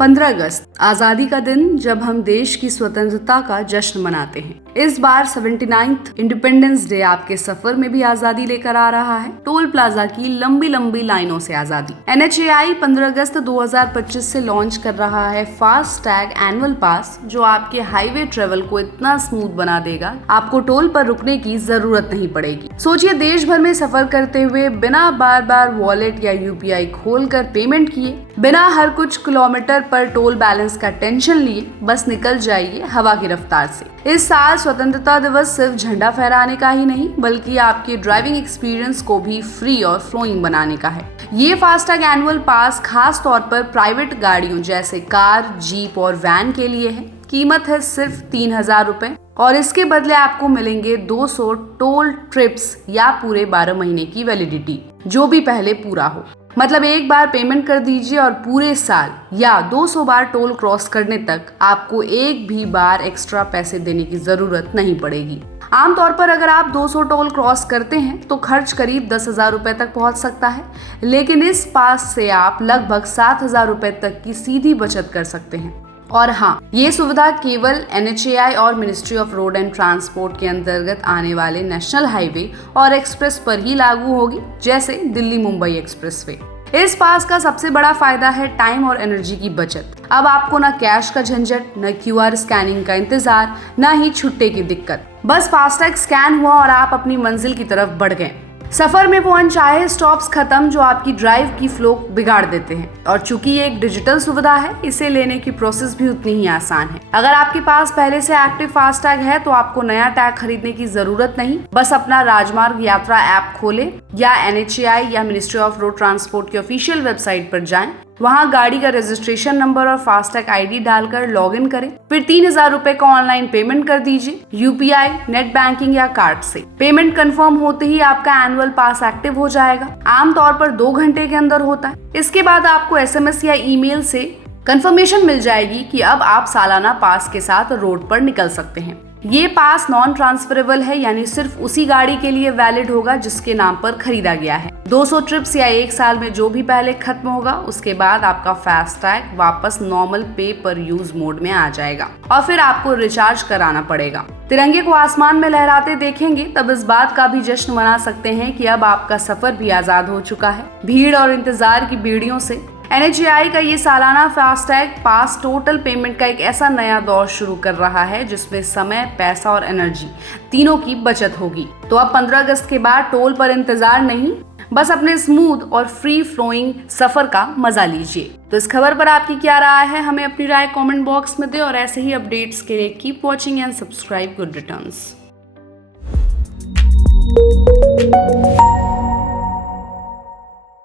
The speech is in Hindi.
15 अगस्त आजादी का दिन, जब हम देश की स्वतंत्रता का जश्न मनाते हैं। इस बार 79th इंडिपेंडेंस डे आपके सफर में भी आजादी लेकर आ रहा है। टोल प्लाजा की लंबी लंबी लाइनों से आजादी। NHAI 15 अगस्त 2025 से लॉन्च कर रहा है फास्ट टैग एनुअल पास, जो आपके हाईवे ट्रेवल को इतना स्मूथ बना देगा, आपको टोल पर रुकने की जरूरत नहीं पड़ेगी। सोचिए, देश भर में सफर करते हुए बिना बार बार वॉलेट या UPI खोलकर पेमेंट किए, बिना हर कुछ किलोमीटर पर टोल बैलेंस का टेंशन लिए, बस निकल जाइए हवा की रफ्तार से। इस साल स्वतंत्रता दिवस सिर्फ झंडा फहराने का ही नहीं, बल्कि आपके ड्राइविंग एक्सपीरियंस को भी फ्री और फ्लोइंग बनाने का है। ये फास्टैग एनुअल पास खास तौर पर प्राइवेट गाड़ियों जैसे कार, जीप और वैन के लिए है। कीमत है सिर्फ 3000 रुपए और इसके बदले आपको मिलेंगे 200 टोल ट्रिप्स या पूरे 12 महीने की वैलिडिटी, जो भी पहले पूरा हो। मतलब एक बार पेमेंट कर दीजिए और पूरे साल या 200 बार टोल क्रॉस करने तक आपको एक भी बार एक्स्ट्रा पैसे देने की जरूरत नहीं पड़ेगी। आमतौर पर अगर आप 200 टोल क्रॉस करते हैं तो खर्च करीब 10,000 रुपए तक पहुंच सकता है, लेकिन इस पास से आप लगभग 7,000 रुपए तक की सीधी बचत कर सकते हैं। और हाँ, ये सुविधा केवल NHAI और ministry of road and transport के अंतर्गत आने वाले नेशनल हाईवे और एक्सप्रेस पर ही लागू होगी, जैसे दिल्ली मुंबई एक्सप्रेसवे। इस पास का सबसे बड़ा फायदा है टाइम और एनर्जी की बचत। अब आपको न कैश का झंझट, न QR स्कैनिंग का इंतजार, न ही छुट्टे की दिक्कत। बस फास्टैग स्कैन हुआ और आप अपनी मंजिल की तरफ बढ़ गए। सफर में वो अनचाहे स्टॉप्स खत्म जो आपकी ड्राइव की फ्लो बिगाड़ देते हैं। और चूंकि ये एक डिजिटल सुविधा है, इसे लेने की प्रोसेस भी उतनी ही आसान है। अगर आपके पास पहले से एक्टिव फास्टैग है तो आपको नया टैग खरीदने की जरूरत नहीं। बस अपना राजमार्ग यात्रा ऐप खोलें या NHAI या मिनिस्ट्री ऑफ रोड ट्रांसपोर्ट की ऑफिशियल वेबसाइट पर जाएं। वहां गाड़ी का रजिस्ट्रेशन नंबर और फास्टैग ID डालकर लॉगिन करें। फिर 3000 रुपए का ऑनलाइन पेमेंट कर दीजिए, UPI, नेट बैंकिंग या कार्ड से। पेमेंट कंफर्म होते ही आपका एनुअल पास एक्टिव हो जाएगा। आमतौर पर 2 घंटे के अंदर होता है। इसके बाद आपको SMS या ईमेल से कंफर्मेशन मिल जाएगी कि अब आप सालाना पास के साथ रोड पर निकल सकते हैं। ये पास नॉन ट्रांसफरेबल है, यानी सिर्फ उसी गाड़ी के लिए वैलिड होगा जिसके नाम पर खरीदा गया है। 200 ट्रिप्स या 1 साल में जो भी पहले खत्म होगा, उसके बाद आपका फास्टैग वापस नॉर्मल पे पर यूज मोड में आ जाएगा और फिर आपको रिचार्ज कराना पड़ेगा। तिरंगे को आसमान में लहराते देखेंगे तब इस बात का भी जश्न मना सकते हैं कि अब आपका सफर भी आजाद हो चुका है भीड़ और इंतजार की बेड़ियों से। NHAI का ये सालाना फास्टैग पास टोटल पेमेंट का एक ऐसा नया दौर शुरू कर रहा है जिसमें समय, पैसा और एनर्जी तीनों की बचत होगी। तो अब 15 अगस्त के बाद टोल पर इंतजार नहीं, बस अपने स्मूथ और फ्री फ्लोइंग सफर का मजा लीजिए। तो इस खबर पर आपकी क्या राय है, हमें अपनी राय कमेंट बॉक्स में दें और ऐसे ही अपडेट्स के लिए keep watching and subscribe good returns.